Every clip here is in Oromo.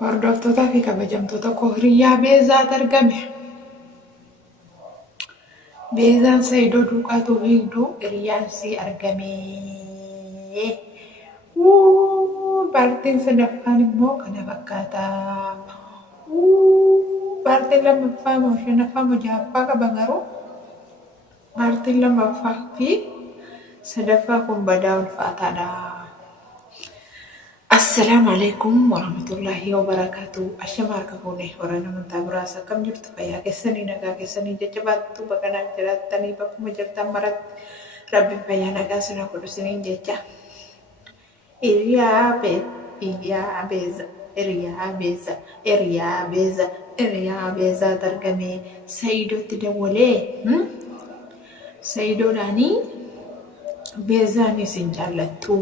Hordoftootaa fi kabajamtoota koo hiriyyaa Beezaatu argame. Beezaan Saayidoo Duuqaatu fiigduu hiriyyaan sii argame. Paartiin sadaffaan immoo kana fakkaata. Paartiin lammaffaa moo shanaffaa moo ja'affaa qaba garuu paartiin lammaffaa fi sadaffaa kun badaa ulfaataadha. Assalamualaikum warahmatullahi wabarakatuh. Ashama harka fuune warana amantaa biraasa akkam jirtu fayyaa keessanii nagaa keessanii jajjabaattu bakka naaf jiraatanii bakkuma jirtan maratti rabbiin fayyaa nagaa sinaa godhu isiniin jecha. Iriyaa beeza dargamee Saayidootti dawwalee Saayidoodhaanii beezaanis hin jaallattu.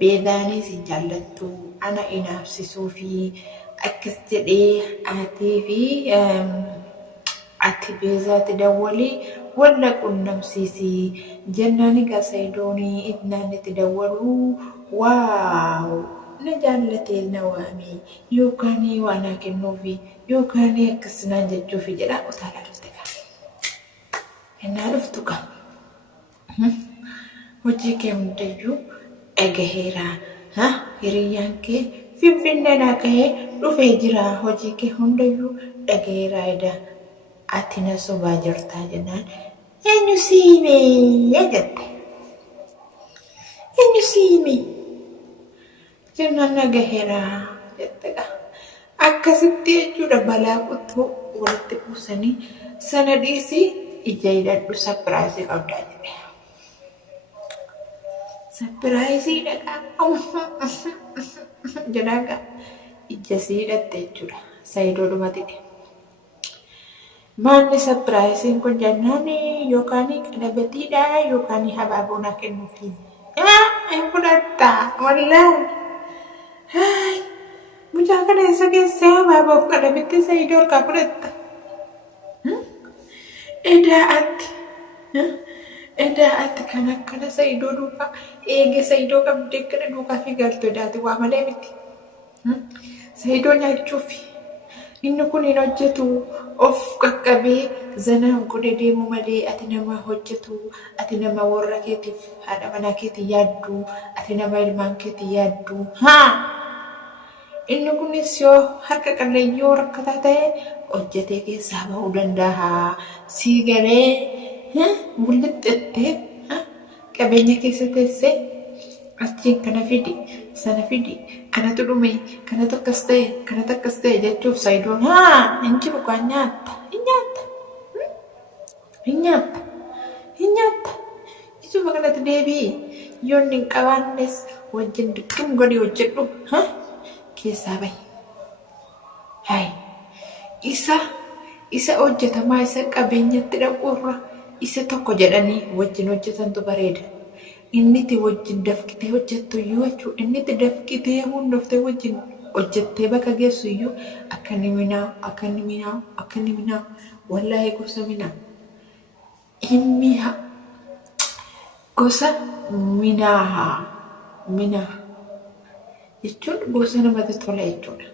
Beezaanis hin jaallattu ana inaafsisuu fi akkas jedhee ati beezaatti dawwalee walla qunnamsiisii jennaan egaa Saayidoonii itnaan itti dawwaluu waaw na jaallatee na waamee yookaan waan haa kennuufi yookaan akkas naan jechuufi jedha utaalaa dhufte gaa ennaa dhuftu gaa hojii kee hundayyuu egaheera hiriyyaan kee finfinneedhaa ka'ee dhufee jira hojii kee hundayyuu dhagaheera eda ati na sobaa jirtaa jennaan eenyu siimee jette eenyu siimee jennaan dhagaheera jette akkasitti jechuudha balaa quttuu walitti buusanii sana dhiisii ija hidhadhu sapiraasii qabdaa jedhe. Sapiraayisii dhaqaa jedhaga ija sii hidhatte jechuudha Saayidoodhumatti. Maanni sapiraayisiin kun jennaan yookaan qalabatiidha yookaan habaaboo naa kennuufi. Hin fudhattaa wallaahi. Mucaa kana isa keessaa habaaboof qalabatti Saayidoo harkaa fudhatta. Edaa'atti kan akkana Saayidoo duukaa eege Saayidoo qabdee kana duukaa fi galtu edaati waa malee miti. Saayidoo nyaachuufi inni kun hin hojjetu of qaqqabee zanaan godhe deemu malee ati nama hojjetu ati nama warra keetiif haadha manaa keetii yaaddu ati nama ilmaan keetii yaaddu inni kunis yoo harka qalleeyyoo rakkataa ta'e hojjetee keessaa bahuu danda'a sii galee. Mul'attee qabeenya keessa teessee achiin kana fidi sana fidi kanatu dhume kanatu akkas ta'e jechuuf Saayidoon hin jiru kan hin nyaatta isuma kanatti deebi'i yoonni hin qabaannes wajjin diqqim godhi hojjedhu keessaa bahi isa hojjetamaa isa qabeenyatti dhaquurra isa tokko jedhanii wajjin hojjetantu bareeda. Inni itti wajjin dafqitee hojjettu iyyuu jechuudha. Inni itti dafqitee hundoftee wajjin hojjettee bakka geessu iyyuu akka inni minaa wallaahi gosa minaa. Inni gosa minaa jechuun gosa namatti tola jechuudha.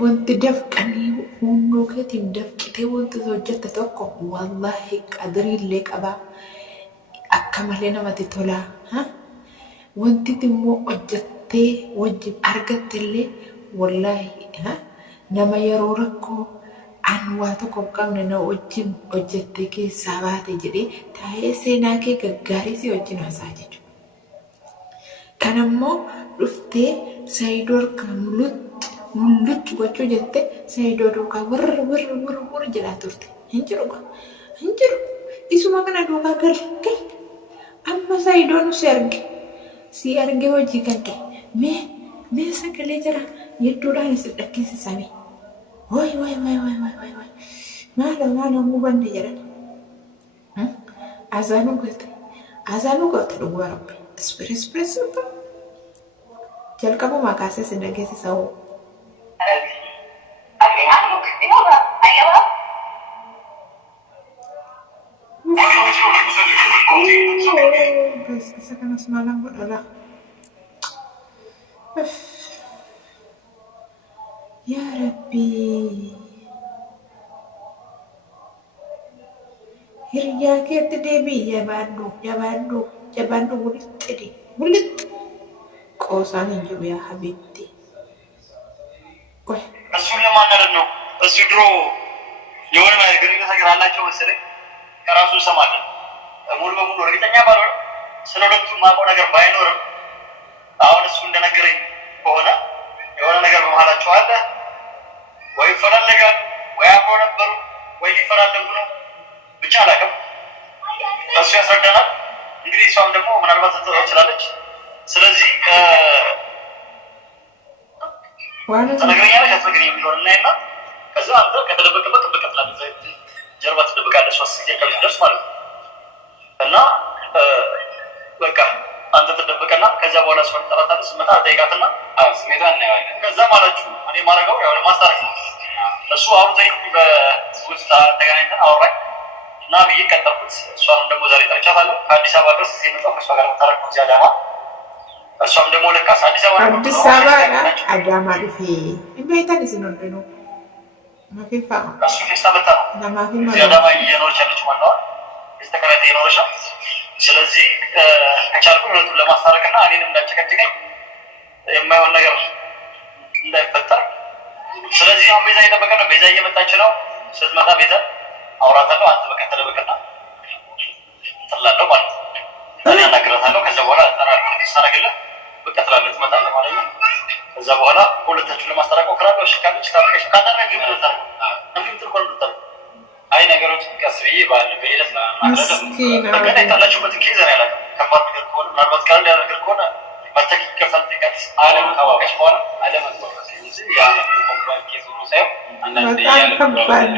Wanti dafqanii hundoo keetiin dafqitee wanti hojjette tokko wallaahi qadriillee qabaa akka malee namatti tolaa. Wanti immoo hojjettee wajjin argattellee wallaahi nama yeroo rakkoo waa tokko hin qabne na wajjin hojjettee keessaa baate jedhee taa'ee seenaa kee gaggaarii si wajjin haasaa jechuudha. Kanammoo dhuftee Saayidoo harkaan mul'uchu gochuu jette Saayidoo duukaa warra jedhaa turte. Hin jiru. Isuma kana duukaa gal. Amma Saayidoon si arge hojii kan kee. Mee sagalee jira yedduudhaan isin dhaqqisiisame. Waay. Maaloo mubanne jedhan. Azaanuu goote dhuguma rabbi. Isprees jalqabumaa kaasee si dhageessisa hoo. Guys, isa ka na semalam buat ala. yaa rabbii hiriyaa keetti deebii jabaadhu walitti qoosaan hin jiru yaa habiibti ቆይ እሱን ለማናደድ ነው። እሱ ድሮ የሆነ ግንኙነት ነገር አላቸው መሰለኝ ከራሱ እንሰማለን። ሙሉ በሙሉ እርግጠኛ ባልሆንም ስለ ሁለቱም የማውቀው ነገር ባይኖርም አሁን እሱ እንደነገረኝ ከሆነ የሆነ ነገር በመሀላቸው አለ። ወይ ይፈላለጋሉ፣ ወይ አብረው ነበሩ፣ ወይ ሊፈላለጉ ነው። ብቻ አላውቅም። እሱ ያስረዳናል። እንግዲህ እሷም ደግሞ ምናልባት ልትጠራ ትችላለች። ስለዚህ ተነግረኛለች አትነግረኝ የሚለውን እናይና ከዛ አንተ ከተደበቅበት ጥብቅ ትላለህ። ጀርባ ትደብቃለች ሶስት ጊዜ ከሚደርስ ማለት ነው። እና በቃ አንተ ትደብቅና ከዛ በኋላ እሷን ትጠራታለህ። ስመጣ ጠይቃትና ስሜቷ እናየዋለን። ከዛ ማለችሁ እኔ ማድረገው ያው ለማስታረቅ ነው። እሱ አውርተኝ በውስጥ ተገናኝተን አወራኝ እና ብዬ ቀጠርኩት። እሷንም ደግሞ ዛሬ ጠርቻታለሁ። ከአዲስ አበባ ድረስ እዚህ የመጣሁ ከእሷ ጋር መታረቅ ነው እዚህ አዳማ። እሷም ደግሞ ለካስ አዲስ አበባ አዳማ ዱፌ ቤተን ሲኖር ነው ማፊፋ እሱ ፌስታ መጣ ነው እዚህ አዳማ እየኖረች ያለች ማለዋ እዚህ ተከራይታ እየኖረች ነው። ስለዚህ ከቻልኩ ሁለቱን ለማስታረቅና እኔንም እንዳጨቀጭቀኝ የማይሆን ነገር እንዳይፈጠር ስለዚህ አሁን ቤዛ እየጠበቀ ነው። ቤዛ እየመጣች ነው። ስትመጣ ቤዛ አውራታለሁ። አንተ በቃ ተደበቅና ትላለህ ማለት ነው። እኔ አናግራታለሁ። ከዛ በኋላ ሳረግልህ በቃ ትላለህ፣ ትመጣለህ ማለት ነው። ከዛ በኋላ ሁለታችሁን ለማስታረቅ ሞክራለሁ። እሺ ካለች ታረቀሽ ካደረገ ግን ታረቀ እንዴት ትቆል ተጠር አይ ነገሮች ቀስ ብዬ ባለ በሂደት ማድረግ በቃ ታላችሁበት ኬዝ ነው ያለው። ከባድ ነገር ከሆነ ምናልባት ቀለል ያለ ነገር ከሆነ መተክ ይከፈል ጥቃት አለም ካወቀሽ በኋላ አለም አጥቷል እንጂ ያ ከባድ ኬዝ ነው ሳይሆን አንዳንድ ከባድ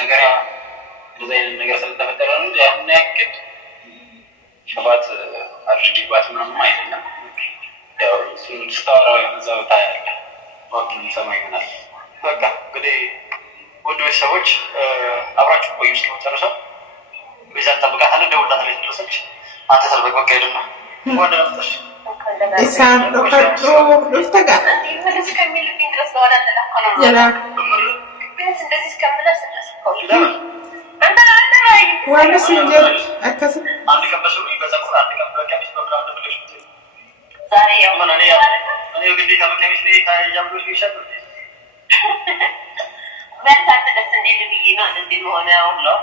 ነገር እንደዚህ አይነት ነገር ስለተፈጠረ ነው ያን ያክል ሸባት አድርጊባት ምናምን አይደለም። ያው እሱን ስታወራው እዛው ታያለህ። ወኪል ሰማይ ይሆናል። በቃ እንግዲህ ውድ ቤተሰቦች አብራችሁ ቆዩ እስከ መጨረሻው። ቤዛን ጠብቃታለሁ። ደውልላታለሁ ደረሰች። አንተ ተልበቅ በቃ ሄድና ወደ መጣሽ ኢሳን ዶክተሩ ዱስተጋ ያላ ዋና ሲንጀር አከሰ አንድ ቀን በሰው በዛቁር አንድ ቀን በቀሚስ በብራንድ ፍለሽ ዛሬ ያው ምን እኔ ግዴታ በቀሚስ ላይ ታያምሮሽ ይሻል ነው በእንሳት ደስ እንዴት ብዬ ነው እንደዚህ ሆነው ነው።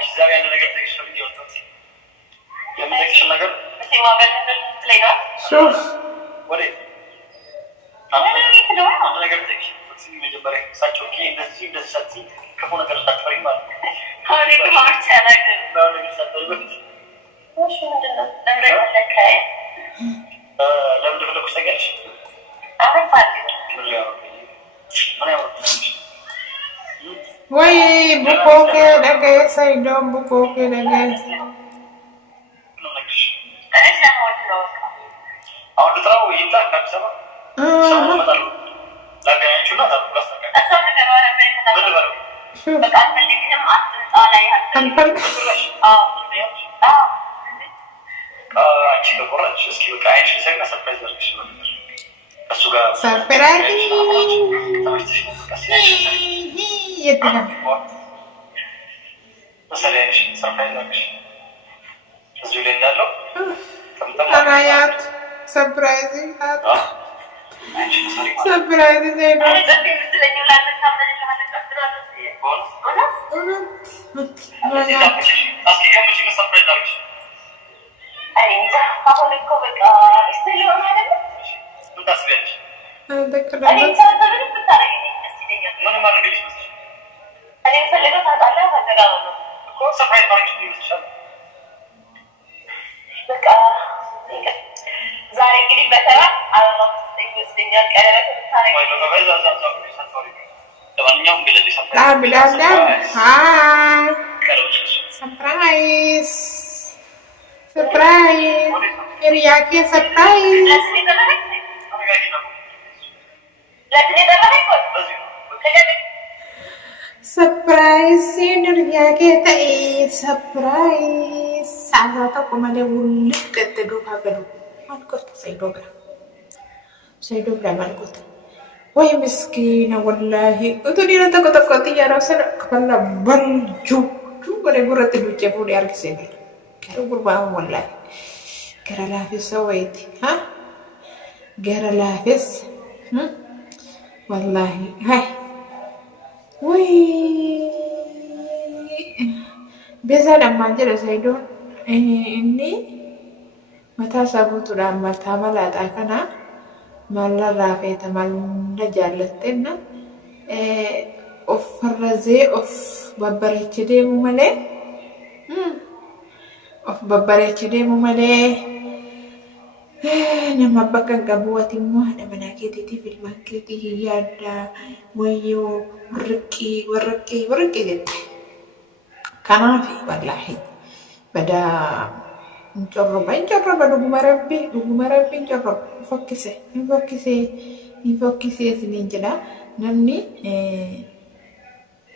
እሺ ዛሬ አንድ ነገር ተይሽው ይወጣት የምትክሽ ነገር በሲማ በልት ላይ ነው ሹፍ ወዴት አንድ ነገር ተይሽ ፍጽም መጀመሪያ ሳቸው እንደዚህ ሰጥቲ ክፉ ነገር ሳትፈሪ ማለት ነው። አሁን የማርች ያላገኝ ነው ነገር ሳትፈሪ በፊት እሺ ምንድነው ለምን ለካይ ለምን ደፍለኩ ሰገች አረፋት ምን ያወራው ወይ ቡኮኬ ደገየ ሳይዶም ቡኮኬ ደገየ አሁን ልጥራው ይምጣ ከአዲስ አበባ ሰው መጣሉ ላገኛችሁና ታብቃስተካ ምን በለው በቃ አትፈልግም አትምጣ ላይ አንፈልግ አንቺ ከቆረጥሽ እስኪ በቃ አይንሽ ሰግና ሰርፕራይዝ አድርግሽ እሱ ጋር ሰርፕራይዝ የትና መሰለሽ ሰርፕራይዝ አድርግሽ እዚሁ ላይ እንዳለው አናያት ሰርፕራይዝ ሰርፕራይዝ ዘይዶ አሁን እኮ በቃ ስለ ሆነ ምን ታስቢያለሽ? ምን ማድረግልሽ መስሎሽ? እኔ ፈልገው ታውቃለህ አተጋው ነው እኮ ሰርፕራይዝ ማድረግሽ ይመስልሻል? በቃ ዛሬ እንግዲህ በተራ አበባ ይመስለኛል ቀለበት የምታረጊ ወይ በበዛ ዛዛው ሰፋሪ ለማንኛውም ግለጽ ሰርፕራይዝ ሰርፕራይዝ ሪያኬ ሰርፕራይዝ ሰርፕራይዝ ሪያኬ ተይ ሰርፕራይዝ ሳዛታ ቆመለ ውልቅ ተዱ ካገዱ አልቆት ሰይዶ ብራ Sayyidoo biraa maal goota? Way miskiina wallaahi utuu dhiira tokko xiyyaara sana kafalla baljuu duubare gurratti duuchee fuudhee harkisee gala. Garuu gurbaan wallaahi gara laafessa wayiiti. Gara laafessa wallaahi hai way beesaadhaan maal jedha Sayyidoon inni mataa isaa guutuudhaan mataa malaaxaa kanaa malla raafeeta malla jaallattenna of farrazee of babbareeche deemu malee nama bakka hin qabu ati immoo haadha manaa keetiitiif ilmaan keetii hin yaaddaa wayyoo warraqqii jette. Kanaaf wallaahi badaa hin corroba dhuguma rabbii hin corroba hin fokkisee isiniin jedha namni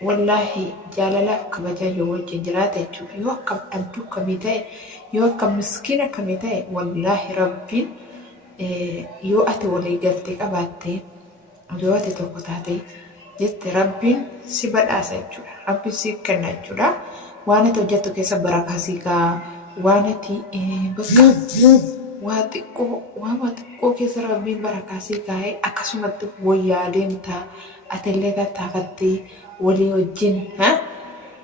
wallaahi jaalalaaf kabajaa yoo wajjin jiraata jechuudha yoo akkam dhabduu akkamii ta'e yoo akkam miskiina akkamii ta'e wallaahi rabbiin yoo ati walii galtee qabaattee yoo ati tokko taate jette rabbiin si badhaasa jechuudha rabbiin si kenna jechuudha waan ati hojjettu keessa barakaa sii kaa waan ati bakka waa xiqqoo keessa rabbiin barakaa sii kaa'ee akkasumatti wayyaa deemtaa atillee tattaafattee walii wajjin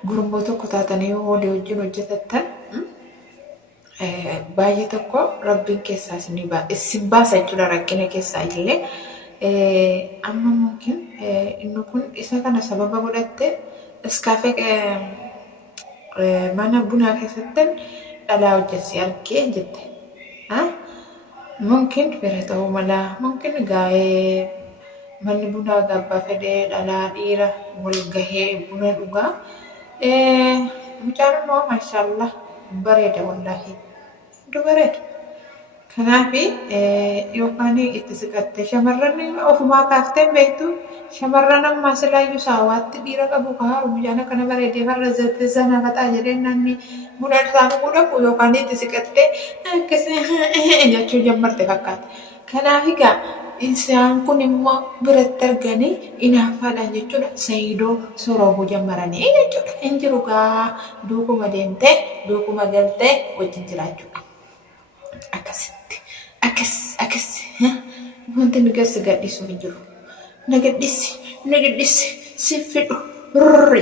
gurmoo tokko taatanii yoo walii wajjin hojjetattan baay'ee tokko rabbiin keessaas isin baasa jechuudha rakkina keessaa illee amma mungkin inni kun isa kana sababa godhatte iskaafee mana bunaa keessatti dhalaa hojjetti argee jette. Mungkin bira ta'uu mala mungkin gaa'ee manni bunaa gabbaa fedhee dhalaa dhiira wal gahee buna dhugaa. Mucaan immoo maashaallah bareeda wallaahi bareeda. Kanaaf yookaan itti siqattee shamarran ofumaa kaaftee beektu shamarran ammaa silaayyuu saawaatti dhiira qabu kaaru mucaan akkana bareedee farra zana faxaa jedheen namni buna isaan godhamu yookaan itti siqattee akkasii jechuu jammarte fakkaata. Kanaaf egaa isaan kun immoo biratti arganii inaaffaadhaan jechuudha Sayyidoo sooromuu jammaranii jechuudha. Hin jiru gaa duukuma deemtee duukuma galtee wajjin jiraachuudha. Akkas wanti nu garsi gadhiisuuf hin jiru. Na gadhiisi si fidhu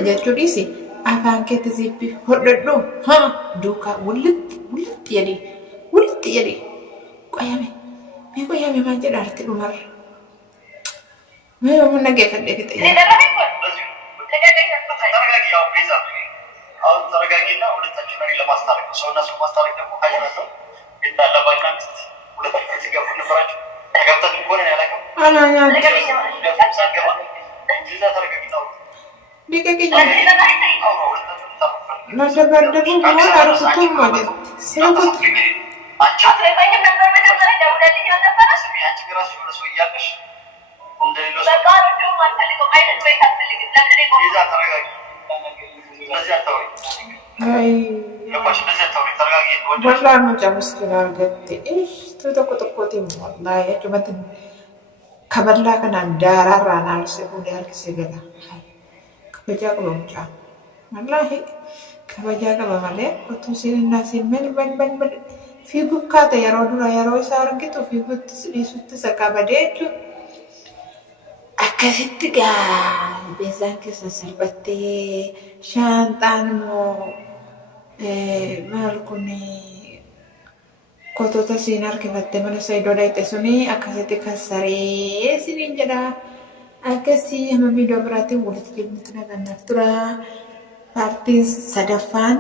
jechuudhiisi afaan keetti zippi hodhadhu duukaa walitti jedhee qoyame maal jedha arti dhumarra. Mee yommuu nageeffadhee fixe ተረጋጊና ሁለታችሁ ነገር ለማስታረቅ ሰውና ሰው ማስታረቅ ደግሞ ሀይናለው እንዳለባና ሚስት ሁለታችሁ ገቡ ነበራችሁ ተጋብታችሁ ከሆነ ያላቀም ልቀቅኝ መደባደቡ መሆን አርፍቱም ማለት ስለቁት والله mucaa miskiina argatte tokkotti wallahi achumatti kaballaa kanaan daaraarraan aarsee fuudhee harkisee gala. Kabajaa qaba mucaan wallahi kabajaa qaba malee otoo isiin innaasiin bal fiiguu kaata yeroo dura yeroo isaa argitu fiiguuttis dhiisuttis akka badee jechuudha. Akkasitti beesaan keessa salphattee shaanxaan immoo maal kun kotota siin harkifattee mana Sayyidoo dhayxe suni akkasitti kassaree isiniin jedha. Akkasii hamma viidiyoo biraatiin walitti deebinutti nagannaaf tura. Paartiin sadaffaan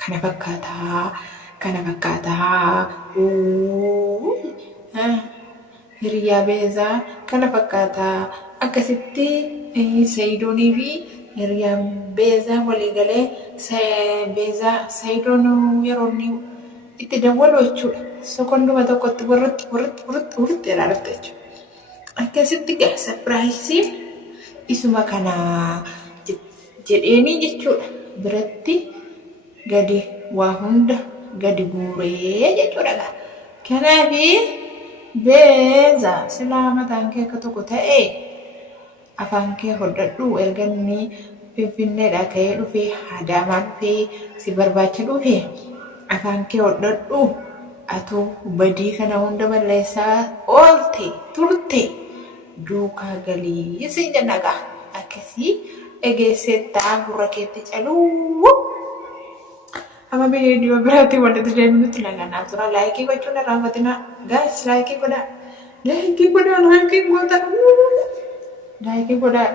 kana fakkaataa hiriyaa beezaa kana fakkaataa akkasitti Sayyidoonii fi hiriyaan beezaa walii galee Sayyidoon yeroo inni itti dawwalu jechuudha. Sekonduma tokkotti wurritti ilaalafte jechuudha. Akkasitti sapiraayisiin isuma kana jedheeni jechuudha. Biratti waa hunda gadi guuree jechuudha. Kanaafi beeza silaa mataan kee akka tokko ta'e afaan kee hodhadhu erga inni Finfinneedhaa ka'ee dhufee Adaamaa dhufee si barbaacha dhufee afaan kee hodhadhu atoo badii kana hunda balleessaa oolte turte duukaa galii si jennagaa akkasii egeesseettaa gurra keetti caluu. Ama video berarti walitti deebinutti laganaa tura laayikii gochuun irraanfatina guys laayikii godhaa laayikii godhaa laayikii godhaa laayikii godhaa.